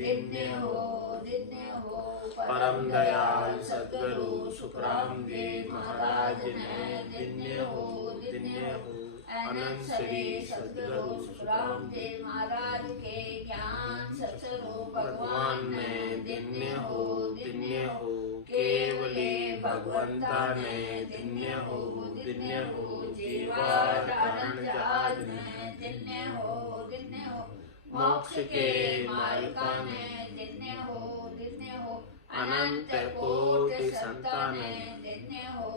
दिन्य हो। परम दयाल सद्गुरु सुखराम देव महाराज ने दिन्य हो। अनंत श्री सद्गुरु सुखराम देव महाराज के ज्ञान सत्स्वरूप भगवान ने दिन्य हो। केवली भगवंता ने दिन्य हो। जीवावतारण जहाज ने दिन्य हो। मोक्ष के मालिका ने दिन्य हो। अनंत कोटि संतान ने दिन्य हो।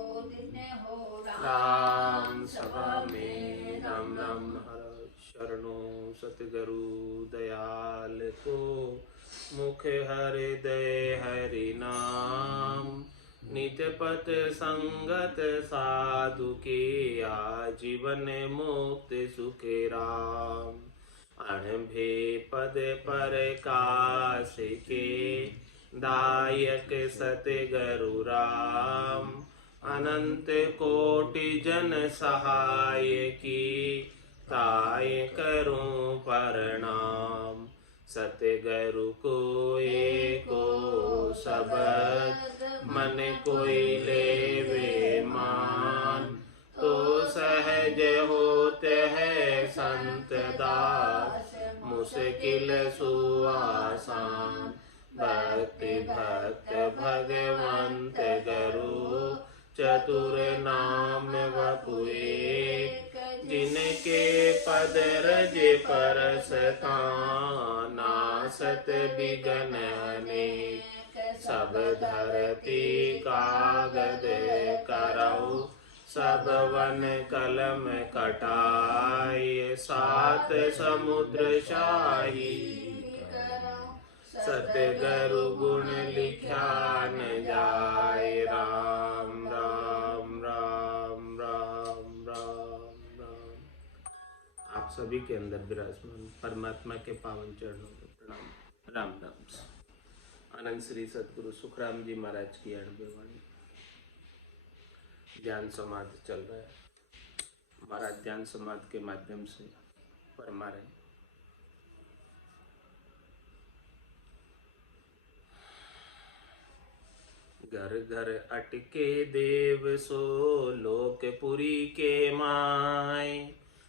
राम सभा में राम राम हर शरणों सतगुरु दयाल को मुख हृदय हरि नाम। नित्य पथ संगत साधु की आजीवन मुक्त सुख राम। अणभे पद पर काश के दायक सतगुरु राम। अनंत कोटि जन सहाय की ताय करूं प्रणाम। सतगुरु को एको शब्द मन कोई लेवे मान। तो सहज होते हैं संत दास मुश्किल सुआसान। भक्ति भक्त भगवंत गुरु चतुर नाम वपु एक। जिनके पद रज परस नासत बिघन अनेक। सब धरती कागद करऊ सब वन कलम कटाई। सात समुद्र शाही सतगुरु गुण लिख्या न जाए। राम राम राम राम राम राम। आप सभी के अंदर विराजमान परमात्मा के पावन चरणों में प्रणाम। राम राम। आनंद श्री सतगुरु सुखराम जी महाराज की अणबे वाणी। ध्यान समाधि चल रहा है। महाराज ध्यान समाधि के माध्यम से फरमा रहे हैं। घर घर अटके देव सो लोकपुरी के माय।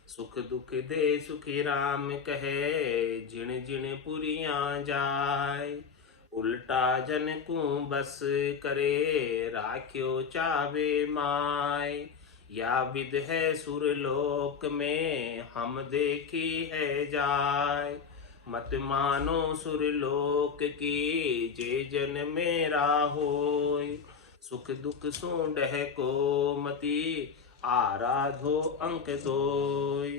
सुख दुख दे सुखी राम कहे जिण जिण पुरियां जाय। उल्टा जन को बस करे राख्यो चावे माय। या विद है सुरलोक में हम देखी है जाय। मत मानो सुरलोक की जे जन मेरा होय। सुख दुख सोंढह को मति आराधो अंक दोय।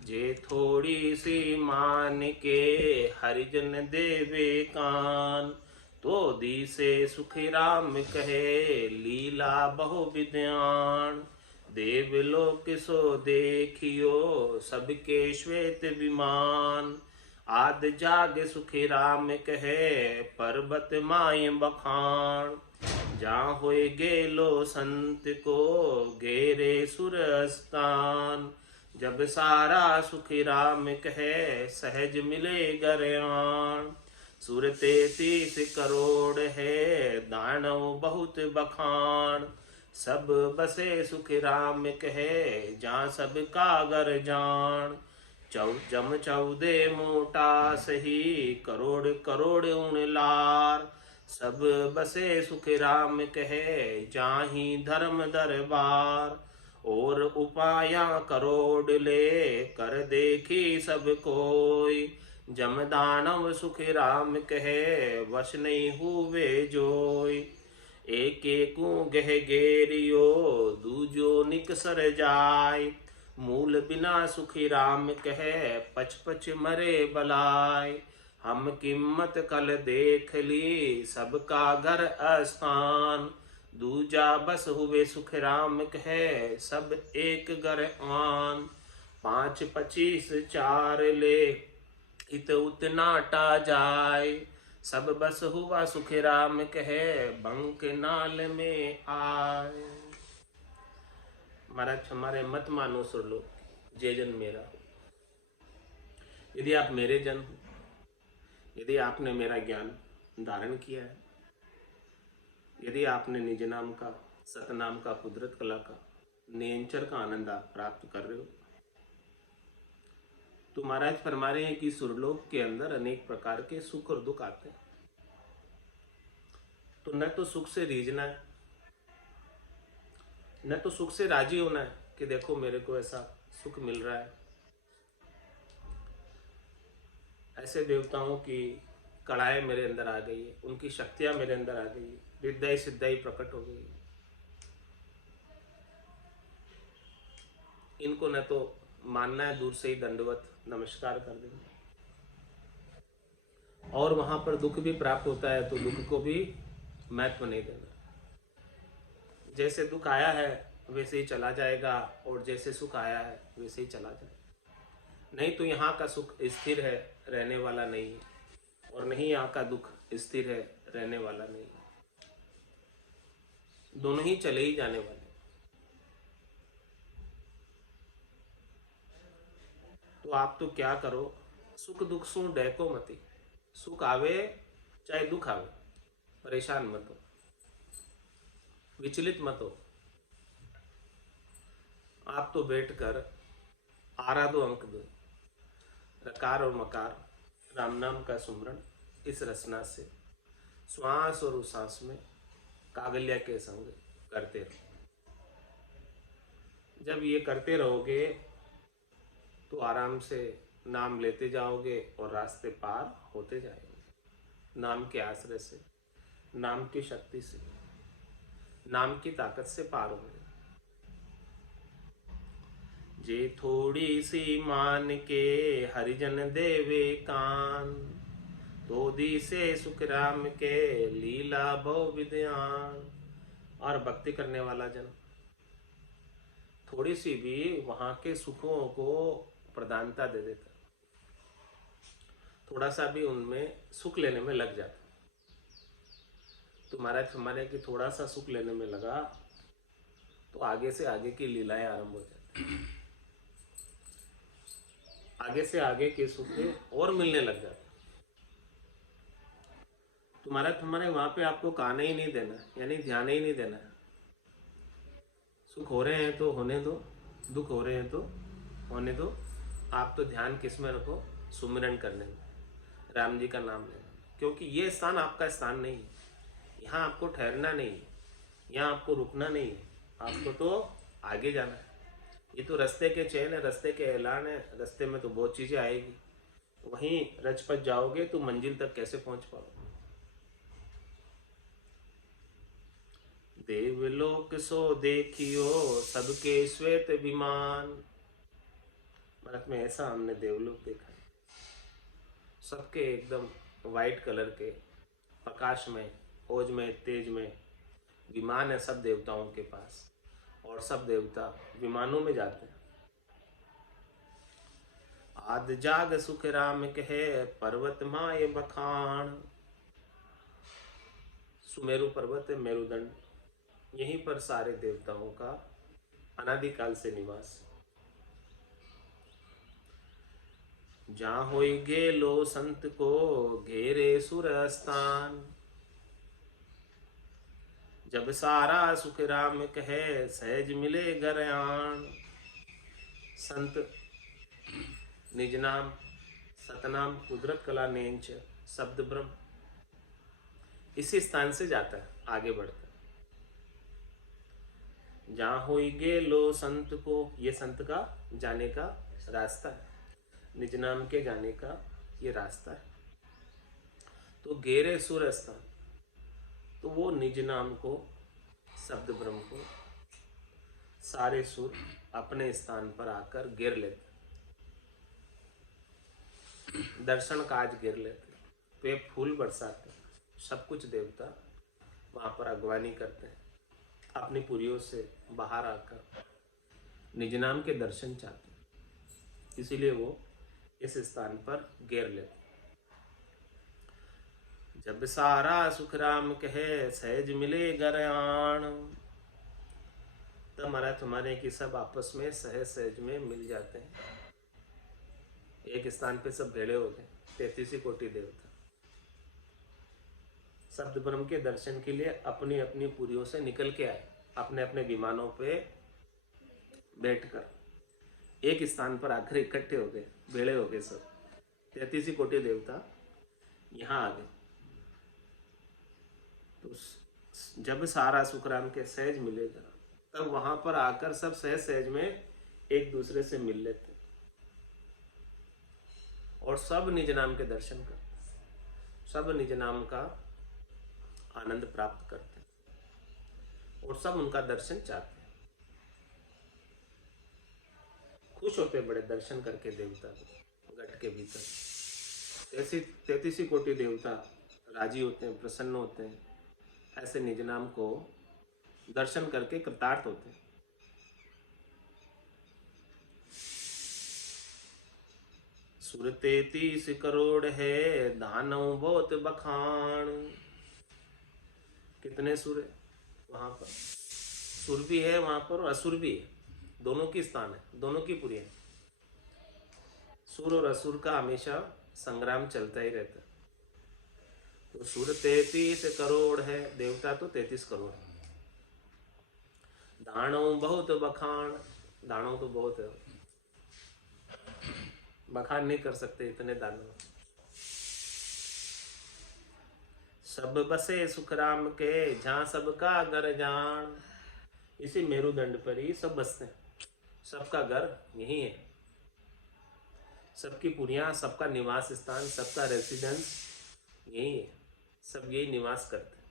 जे थोड़ी सी मान के हरिजन देवे कान। तो दी से सुखी राम कहे लीला बहु विद्यान। देवलोक सो देखियो सबके श्वेत विमान। आद जाग सुखी राम कहे पर्वत माय बखान। जहाँ होए गेलो संत को घेरे सुर स्थान। जब सारा सुखी राम कहे सहज मिले गरयान। सुर 33 करोड़ है दानव बहुत बखान। सब बसे सुखी राम कहे जहाँ सब कागर जान। जम 14 मोटा सही करोड़ करोड़ उन लार। सब बसे सुखी राम कहे जाहि धर्म दरबार। और उपाया करोड़ ले कर देखी सब कोई। जम दानव सुखी राम कहे वश नहीं हुए जोय। एक एक गह गेरियो दूजो निकसर जाय। मूल बिना सुखी राम कहे पच पच मरे बलाय। हम कीमत कल देख ली सबका घर अस्थान। दूजा बस हुए सुख राम कहे सब एक घर आन। 5 25 4 ले इत उतना टा जाय। सब बस हुआ सुख राम कहे बंक नाल में आए। महाराज हमारे मत मानो सुर लो जे जन मेरा हो। यदि आप मेरे जन हो, यदि आपने मेरा ज्ञान धारण किया है, यदि आपने निज नाम का, सतनाम का, कुदरत कला का, नेचर का आनंद आप प्राप्त कर रहे हो, तो महाराज फरमा रहे हैं कि सुरलोक के अंदर अनेक प्रकार के सुख और दुख आते हैं। तो न तो सुख से रीझना है, न तो सुख से राजी होना है कि देखो मेरे को ऐसा सुख मिल रहा है। ऐसे देवताओं की कड़ाएं मेरे अंदर आ गई है, उनकी शक्तियां मेरे अंदर आ गई है, विद्याई सिद्धाई प्रकट हो गई है। इनको न तो मानना है, दूर से ही दंडवत नमस्कार कर देंगे। और वहां पर दुख भी प्राप्त होता है तो दुख को भी महत्व नहीं देना। जैसे दुख आया है वैसे ही चला जाएगा, और जैसे सुख आया है वैसे ही चला जाएगा। नहीं तो यहाँ का सुख स्थिर है, रहने वाला नहीं है, और नहीं यहाँ का दुख स्थिर है, रहने वाला नहीं है। दोनों ही चले ही जाने वाले। तो आप तो क्या करो, सुख दुख सु डहको मती। सुख आवे चाहे दुख आवे, परेशान मत हो, विचलित मत हो। आप तो बैठकर आराधो अंक दो, रकार और मकार, राम नाम का सुमरण इस रचना से श्वास और उसास में कागलिया के संग करते रहो। जब ये करते रहोगे तो आराम से नाम लेते जाओगे और रास्ते पार होते जाएंगे। नाम के आश्रय से, नाम की शक्ति से, नाम की ताकत से पार होंगे। जे थोड़ी सी मान के हरिजन देवे कान, तो दी से सुख राम के लीला भव विद्यान। और भक्ति करने वाला जन थोड़ी सी भी वहां के सुखों को प्रधानता दे देता, थोड़ा सा भी उनमें सुख लेने में लग जाता। तो महाराज हमारे कि थोड़ा सा सुख लेने में लगा तो आगे से आगे की लीलाएं आरंभ हो जाती, आगे से आगे के सुख और मिलने लग जाते। तो महाराज हमारे वहां पे आपको कान ही नहीं देना, यानी ध्यान ही नहीं देना है। सुख हो रहे हैं तो होने दो, दुख हो रहे हैं तो होने दो। आप तो ध्यान किस में रखो, सुमिरन करने में, राम जी का नाम लेना। क्योंकि ये स्थान आपका स्थान नहीं है, यहाँ आपको ठहरना नहीं है, यहाँ आपको रुकना नहीं है, आपको तो आगे जाना है। ये तो रास्ते के चैन है, रास्ते के ऐलान है। रास्ते में तो बहुत चीजें आएगी, वहीं रचपच जाओगे तो मंजिल तक कैसे पहुंच पाओगे। देवलोक सो देखियो सबके श्वेत विमान। भारत में ऐसा हमने देवलोक देखा है, सबके एकदम वाइट कलर के, प्रकाश में, ओज में, तेज में विमान है सब देवताओं के पास, और सब देवता विमानों में जाते हैं। आद जाग सुख राम कहे पर्वत माए बखान। सुमेरु पर्वत है, मेरुदंड, यहीं पर सारे देवताओं का अनादिकाल से निवास। जहाँ होई गेलो संत को घेरे सुर स्थान। जब सारा सुख राम कहे सहज मिले घर आन। संत निज नाम, सतनाम, कुदरत कला, नेंच, शब्द ब्रह्म, इसी स्थान से जाता है, आगे बढ़ता है। जहाँ होई गेलो संत को, ये संत का जाने का रास्ता है, निज नाम के जाने का ये रास्ता है। तो घेरे सुर स्थान, तो वो निज नाम को, शब्द ब्रह्म को सारे सुर अपने स्थान पर आकर घेर लेते, दर्शन काज घेर लेते, तो ये फूल बरसाते, सब कुछ देवता वहां पर अगवानी करते हैं, अपनी पुरियों से बाहर आकर निज नाम के दर्शन चाहते हैं, इसीलिए वो इस स्थान पर घेर लेते। जब सारा सुख राम कहे सहज मिले घर आन। तब महाराज तुम्हारे की सब आपस में सहज सहज में मिल जाते हैं, एक स्थान पे सब भेड़े हो गए, 33 कोटि देवता। सप्त ब्रह्म के दर्शन के लिए अपनी अपनी पुरियों से निकल के आए, अपने अपने विमानों पे बैठकर एक स्थान पर आकर इकट्ठे हो गए, भेड़े हो गए सब। 33 कोटि देवता यहाँ आ गए। तो जब सारा सुखराम के सहज मिलेगा तब वहां पर आकर सब सहज सहज में एक दूसरे से मिल लेते और सब निज नाम के दर्शन करते, सब निज नाम का आनंद प्राप्त करते और सब उनका दर्शन चाहते हैं। खुश होते बड़े दर्शन करके देवता को गढ़ के भीतर। ऐसी 33 कोटि देवता राजी होते हैं, प्रसन्न होते हैं, ऐसे निज नाम को दर्शन करके कृतार्थ होते हैं। सुर 33 करोड़ है, दानव बहुत बखान। कितने सुर है वहां पर? सुर भी है वहां पर और असुर भी है, दोनों की स्थान है, दोनों की पुरी है। सुर और असुर का हमेशा संग्राम चलता ही रहता है। तो सुर 33 करोड़ है, देवता तो 33 करोड़ है। दानव बहुत बखान, दानव तो बहुत है, बखान नहीं कर सकते इतने दानव। सब बसे सुखराम के, जहाँ सबका घर जान। इसी मेरुदंड पर ही सब बसते हैं, सबका घर यही है, सबकी पुरियां, सबका निवास स्थान, सबका रेसिडेंस यही है, सब यही निवास करते हैं,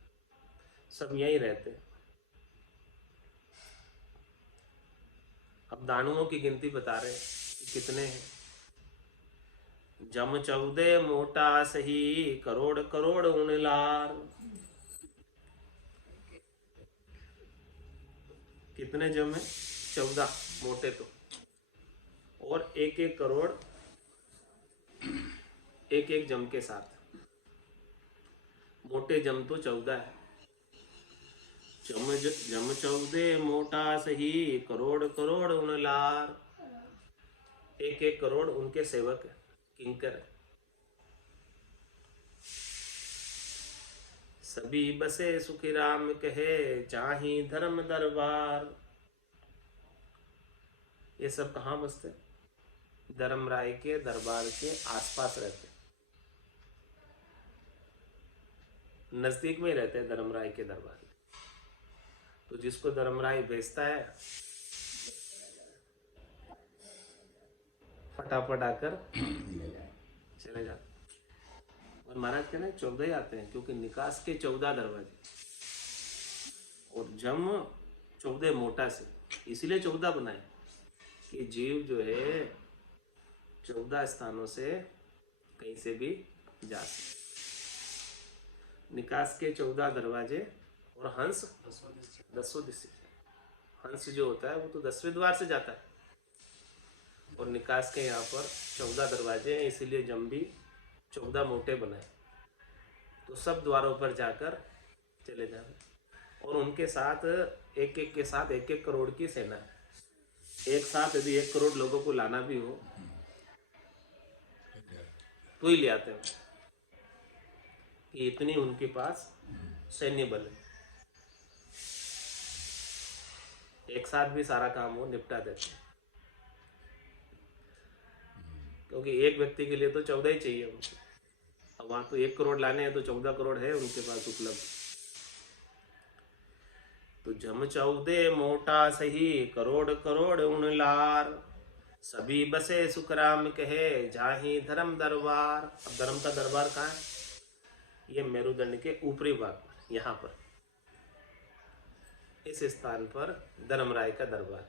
सब यही रहते हैं। अब दानुओं की गिनती बता रहे हैं कि कितने हैं। जम 14 मोटा सही, करोड़ करोड़ उन लार। कितने जम है? 14 मोटे तो, और एक एक करोड़ एक एक जम के साथ। मोटे जम तो 14 है। जम 14 मोटा सही, करोड़ करोड़ उन लार। एक एक करोड़ उनके सेवक है, किंकर है। सभी बसे सुखी राम कहे, चाही धर्म दरबार। ये सब कहाँ बसते? धर्मराय के दरबार के आसपास रहते, नजदीक में रहते हैं धर्मराय के दरबार। तो जिसको धर्मराय भेजता है फटाफट आकर चले जाते। और महाराज कहते हैं 14 ही आते हैं, क्योंकि निकास के 14 दरवाजे और जम 14 मोटा से, इसलिए 14 बनाए कि जीव जो है 14 स्थानों से कहीं से भी जा सके। निकास के 14 दरवाजे और हंस 10वें दिशा। हंस जो होता है वो तो 10वें द्वार से जाता है, और निकास के यहाँ पर 14 दरवाजे हैं, इसीलिए जम भी 14 मोटे बनाए। तो सब द्वारों पर जाकर चले जाए, और उनके साथ एक एक के साथ 1-1 करोड़ की सेना है। एक साथ यदि 1 करोड़ लोगों को लाना भी हो तो ही ले आते हैं, कि इतनी उनके पास सैन्य बल है। एक साथ भी सारा काम वो निपटा देते हैं, क्योंकि एक व्यक्ति के लिए तो 14 ही चाहिए उनको। अब वहां तो 1 करोड़ लाने हैं तो 14 करोड़ है उनके पास उपलब्ध। तो जम 14 मोटा सही, करोड़ करोड़ उन लार। सभी बसे सुखराम कहे, जाही धर्म दरबार। अब धर्म का दरबार कहाँ है? ये मेरुदंड के ऊपरी भाग पर, यहाँ पर इस स्थान पर धर्मराय का दरबार,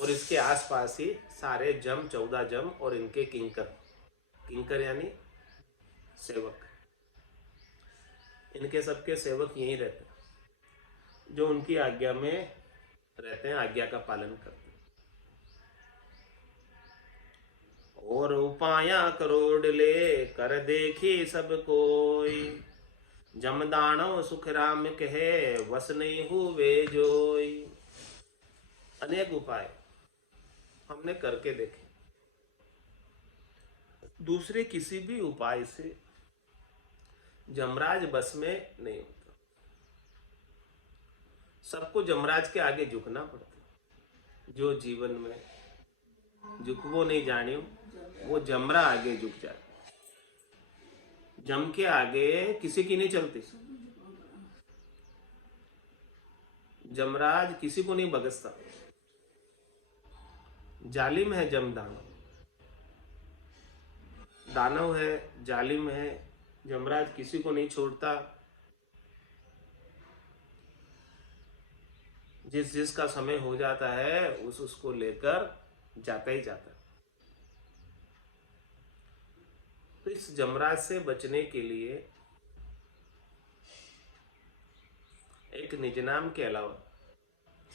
और इसके आसपास ही सारे जम 14 जम और इनके किंकर। किंकर यानी सेवक, इनके सबके सेवक यहीं रहते हैं, जो उनकी आज्ञा में रहते हैं, आज्ञा का पालन करते हैं। और उपाया करोड़ ले, कर देखी सब कोई। जम दानव सुख राम कहे, वस नहीं हुए जोई। अनेक उपाय हमने करके देखे, दूसरे किसी भी उपाय से जमराज बस में नहीं होता। सबको जमराज के आगे झुकना पड़ता। जो जीवन में झुकवो नहीं जाने वो जमरा आगे झुक जाए। जम के आगे किसी की नहीं चलती। जमराज किसी को नहीं बगसता। जालिम है जम दानव। दानव है, जालिम है। जमराज किसी को नहीं छोड़ता। जिस जिसका समय हो जाता है उसको लेकर जाता ही जाता। तो इस जमराज से बचने के लिए एक निज नाम के अलावा,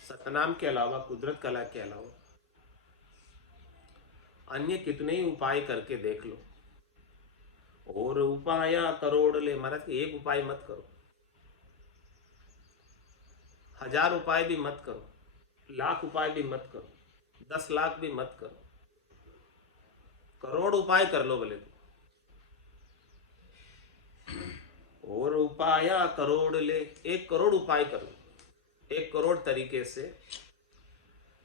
सतनाम के अलावा, कुदरत कला के अलावा अन्य कितने ही उपाय करके देख लो। और उपाय करोड़ ले महाराज, एक उपाय मत करो, 1000 उपाय भी मत करो, लाख उपाय भी मत करो, 10 लाख भी मत करो, करोड़ उपाय कर लो भले तो। और उपाय करोड़ ले, 1 करोड़ उपाय कर लो, 1 करोड़ तरीके से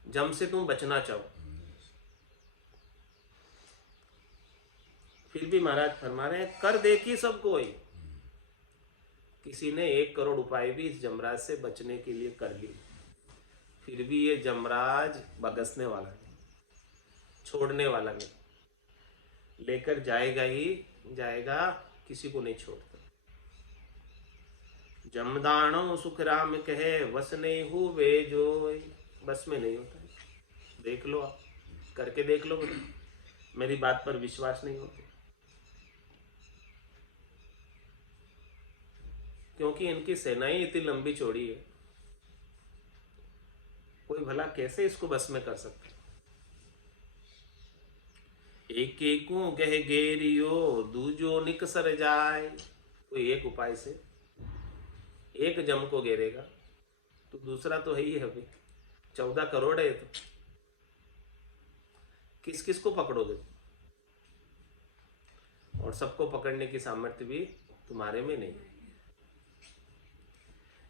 जम से तुम बचना चाहो। फिर भी महाराज फरमा रहे हैं कर देखी सबको ही। किसी ने 1 करोड़ उपाय भी इस जमराज से बचने के लिए कर ली, फिर भी ये जमराज बगसने वाला नहीं, छोड़ने वाला नहीं, लेकर जाएगा ही जाएगा, किसी को नहीं छोड़ता। जमदानो सुख राम कहे वस नहीं हुए जो, बस में नहीं होता है। देख लो, आप करके देख लो। मेरी बात पर विश्वास नहीं होता, क्योंकि इनकी सेनाएं इतनी लंबी चौड़ी है, कोई भला कैसे इसको बस में कर सकता है। एक को गह गेरियो दूजो निकसर जाए। कोई एक उपाय से एक जम को घेरेगा तो दूसरा तो है ही है। अभी 14 करोड़ है तो किस किस को पकड़ोगे? और सबको पकड़ने की सामर्थ्य भी तुम्हारे में नहीं है।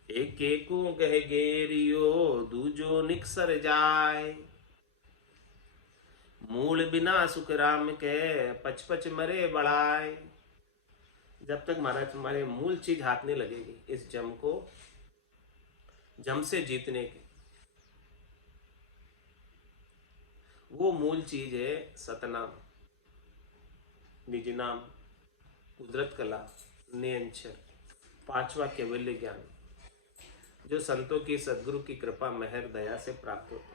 एक को गह गेरियो दूजो निकसर जाए, मूल बिना सुख राम के पच पच मरे बढ़ाए। जब तक महाराज तुम्हारे मूल चीज हाथ नहीं लगेगी इस जम को, जम से जीतने की, वो मूल चीज है सतनाम, निज नाम, कुदरत कला, नियंचर, 5वां कैवल्य ज्ञान, जो संतों की सदगुरु की कृपा मेहर दया से प्राप्त होता।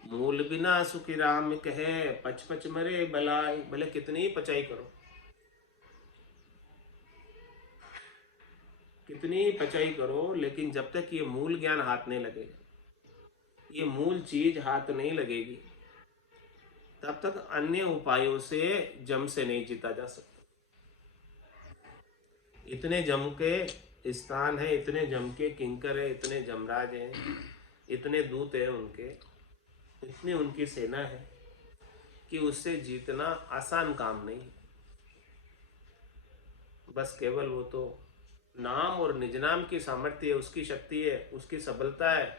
मूल बिना सुखी राम कहे पच पच मरे बलाय। भले कितनी ही पचाई करो, कितनी ही पचाई करो, लेकिन जब तक ये मूल ज्ञान हाथ नहीं लगेगा, ये मूल चीज हाथ नहीं लगेगी, तब तक अन्य उपायों से जम से नहीं जीता जा सकता। इतने जम के स्थान है, इतने जम के किंकर है, इतने जमराज हैं, इतने दूत हैं उनके, इतनी उनकी सेना है कि उससे जीतना आसान काम नहीं। बस केवल वो तो नाम और निज नाम की सामर्थ्य है, उसकी शक्ति है, उसकी सबलता है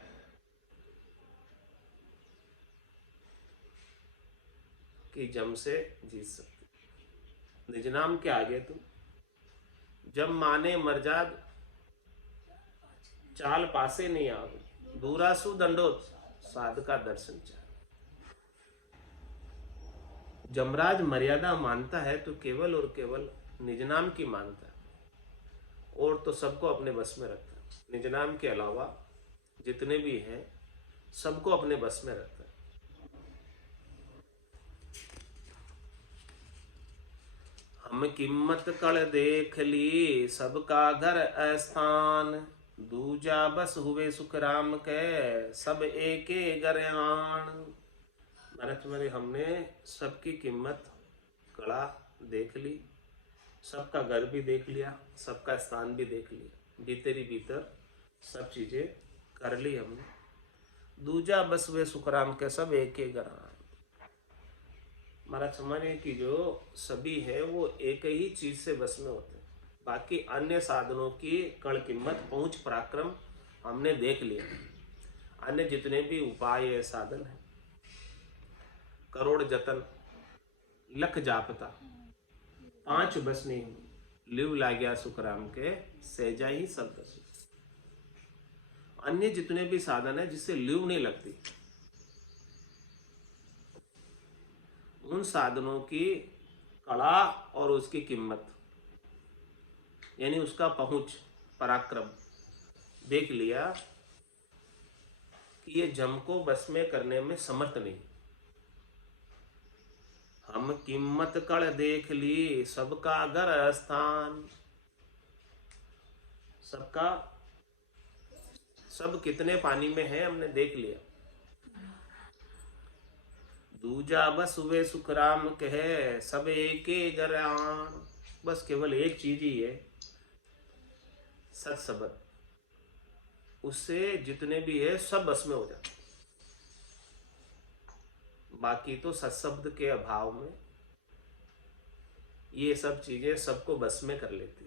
कि जम से जीत सकते। निज नाम के आगे तो जब माने मरजाद चाल पासे नहीं आवे, दूरासु दंडोत साध का दर्शन चाहे। जमराज मर्यादा मानता है तो केवल और केवल निज नाम की मानता है, और तो सबको अपने बस में रखता है। निज नाम के अलावा जितने भी हैं सबको अपने बस में रखता है। हम कीमत कल देख ली सबका घर अस्थान, दूजा बस हुए सुख राम के सब एके घर आन। महाराज तुम्हारे हमने सबकी कीमत कड़ा देख ली, सबका घर भी देख लिया, सबका स्थान भी देख लिया, भीतरी भीतर सब चीजें कर ली हमने। दूजा बस हुए सुख राम के सब एके घर आन। महाराज समझने की जो सभी है वो एक ही चीज से बस में होते हैं। बाकी अन्य साधनों की कण कीमत पहुंच पराक्रम हमने देख लिया। अन्य जितने भी उपाय है साधन है, करोड़ जतन लख जापता, पांच बस नहीं हुई। लिव लाग्या सुख राम के, सहजा ही सब बस। अन्य जितने भी साधन है जिससे लिव नहीं लगती, उन साधनों की कला और उसकी कीमत यानी उसका पहुंच पराक्रम देख लिया कि ये जम को बस में करने में समर्थ नहीं। हम कीमत कड़ देख ली सबका घर स्थान, सबका सब कितने पानी में है हमने देख लिया। दूजा बस हुए सुख राम कहे, सब एके घर आन। बस केवल एक चीज ही है, सत्सबद, उससे जितने भी है सब बस में हो जाते। बाकी तो सत्शब्द के अभाव में ये सब चीजें सबको बस में कर लेती।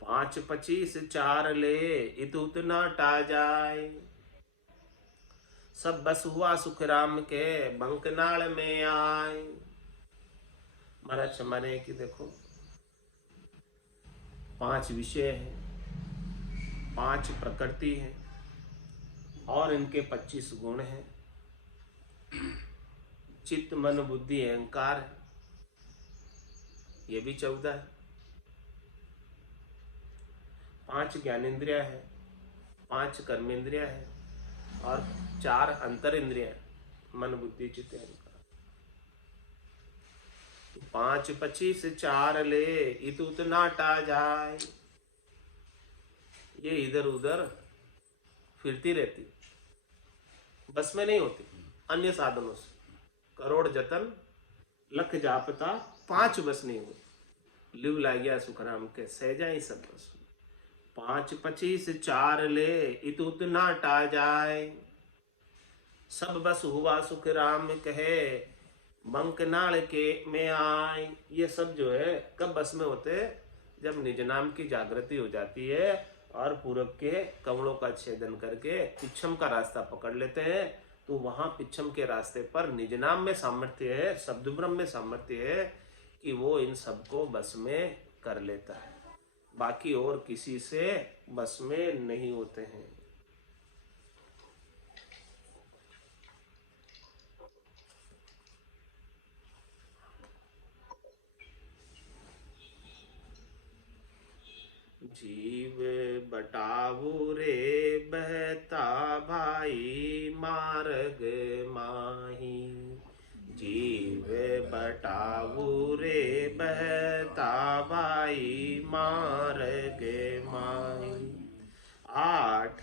5 25 4 ले इत उतना टा जाए, सब बस हुआ सुख राम के बंकनाल में आए। महाराज हमारे की देखो 5 विषय है, 5 प्रकृति है और इनके 25 गुण हैं। चित्त मन बुद्धि अहंकार है, ये भी 14 है। 5 ज्ञानेन्द्रिया है, 5 कर्मेंद्रिया है और 4 अंतर इंद्रिया है, मन बुद्धि चित्त अहंकार। 5 25 4 ले इत उतना टा जाए, ये इधर उधर फिरती रहती, बस में नहीं होती अन्य साधनों से। करोड़ जतन लख जापता, 5 बस नहीं हुई। लिव लाग्या सुख राम के, सहजा ही सब बस। 5 25 4 ले इत उतना टा जाए, सब बस हुआ सुख राम कहे बंकनाल के में आए। ये सब जो है कब बस में होते, जब निज नाम की जागृति हो जाती है और पूरब के कमलों का छेदन करके पिछम का रास्ता पकड़ लेते हैं। तो वहां पिछम के रास्ते पर निज नाम में सामर्थ्य है, शब्द ब्रह्म में सामर्थ्य है कि वो इन सबको बस में कर लेता है। बाकी और किसी से बस में नहीं होते हैं। जीव बटाऊ रे बहता भाई मार्ग माही, जीव बटाऊ रे बहता भाई मार्ग माही। 8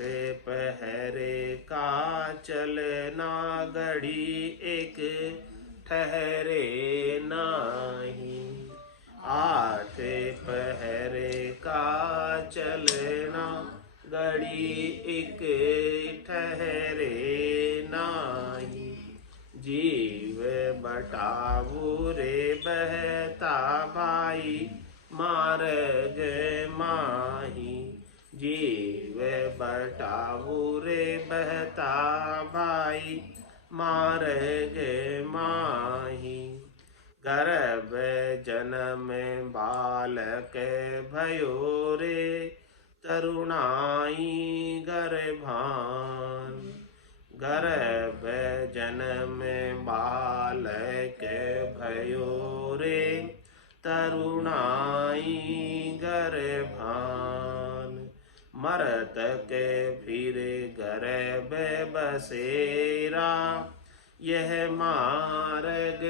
पहरे का चलना घड़ी एक ठहरे नाही, 8 पहरे का चलना घड़ी एक ठहरे नाही। जीव बटाऊ रे बहता भाई मार्ग माही, जीव बटाऊ रे बहता भाई मार्ग माही। गर्भ जन्म बालक भयो रे तरुणाई गर्भान, गर्भ जन्म बालक भयो रे तरुणाई गर्भान। मरत के फिर गर्भ बसेरा, यह मार्ग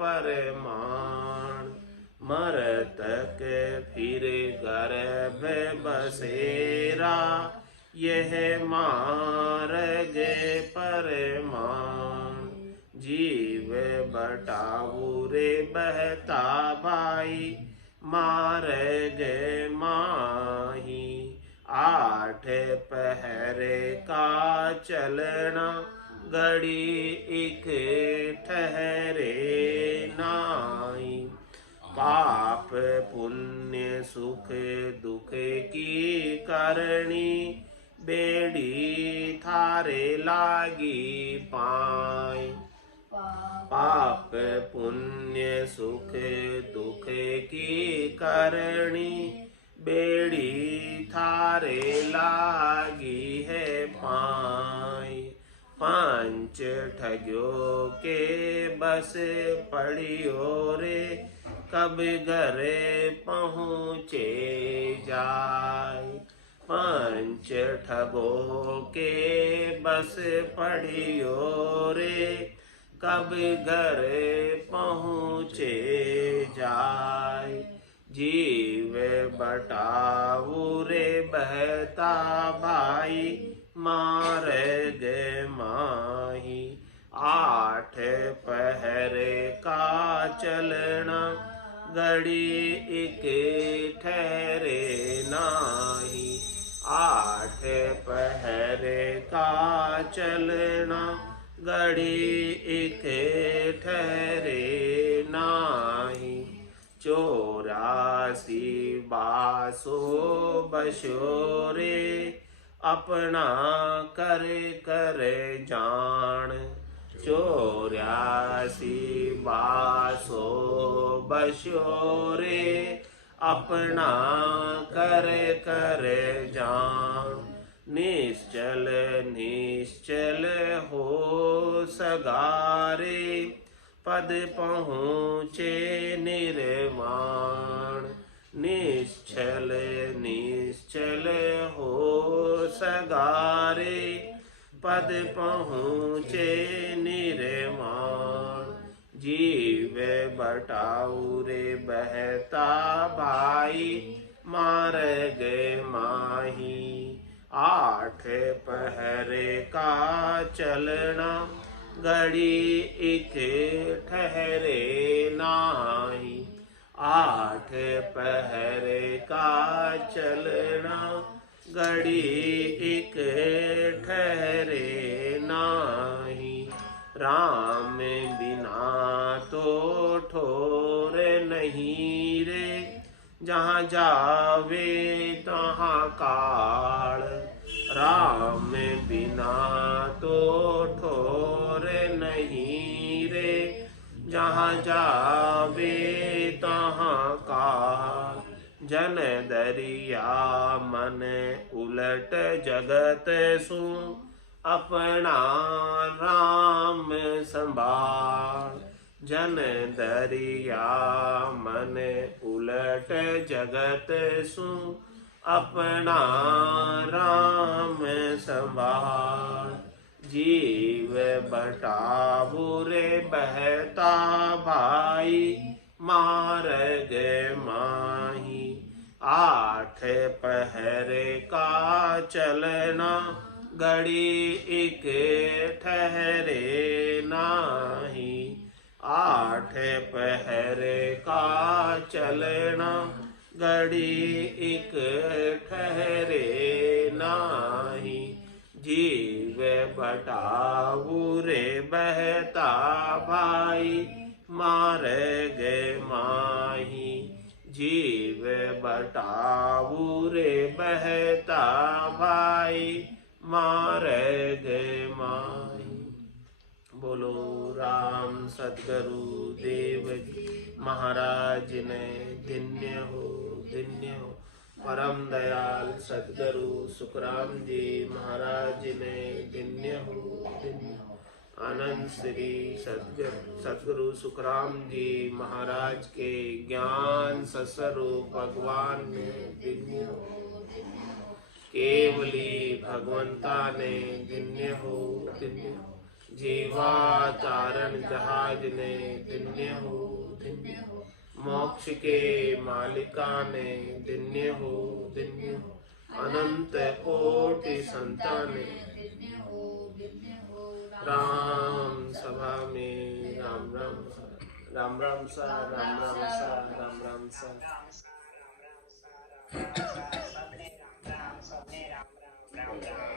परमाण। मरत के फिर गर्भ बसेरा, यह मार्ग परमाण। जीव बटाऊ रे बहता भाई मार्ग माही, 8 पहरे का चलना घड़ी एक ठहरे नाई। पाप पुण्य सुख दुख की करणी, बेड़ी थारे लागी पाई। पाप पुण्य सुख दुख की करणी, बेड़ी थारे लागी है पाई। पांच ठग्यों के बस पड़ियो रे, कब घरे पहुँचे जाय। पांच ठगों के बस पड़ियो रे, कब घरे पहुँचे जाय। जीव बटाऊ रे बहता भाई, मार्ग माही। आठ पहरे का चलना, घड़ी एक ठहरे नाही। आठ पहरे का चलना, घड़ी एक ठहरे नाही। 84 बासो बशोरे, अपना कर कर जान। 84 बासो बशोरे, अपना कर कर जान। निश्चल निश्चल हो सगारे, पद पहुँचे निर्वाण। निश्चल निश्चल हो सगारे, पद पहुँचे निर्वाण। जीव बटाऊ रे बहता भाई, मार्ग माही। आठ पहरे का चलना, घड़ी एक ठहरे नाही। आठ पहरे का चलना, घड़ी एक ठहरे नाही। राम बिना तो ठोर नहीं रे, जहाँ जावे तहाँ काल। राम बिना तो ठोर नहीं रे, जहाँ जावे तहाँ काल। जन दरिया मन उलट जगत सु, अपना राम संभाल। जन दरिया मन उलट जगत सु, अपना राम संभाल। जीव बटाऊ रे बहता भाई, मार्ग माही। आठ पहरे का चलना, घड़ी एक ठहरे नाही। आठ पहरे का चलना, घड़ी एक ठहरे नाही। जीव बटाऊ रे बहता भाई, मार्ग माही। जीव बटाऊ रे बहता भाई, मार्ग माही। बोलो राम सद्गुरु देव महाराज ने धन्य हो धन्य हो। परम दयाल सद्गुरु सुखराम जी महाराज ने धन्य हो धन्य हो। आनंद श्री सद्गुरु सुखराम जी महाराज के ज्ञान सस्वरूप भगवान ने धन्य हो। केवली भगवंता ने धन्य हो धन्य हो। जीवाचारण जहाज ने धन्य हो धन्य हो। मोक्ष के मालिका ने धन्य हो धन्य हो। अनंत कोटि संतान राम सभा में राम राम राम राम सा राम राम सा राम राम सा। सबने राम राम सबने राम राम राम राम।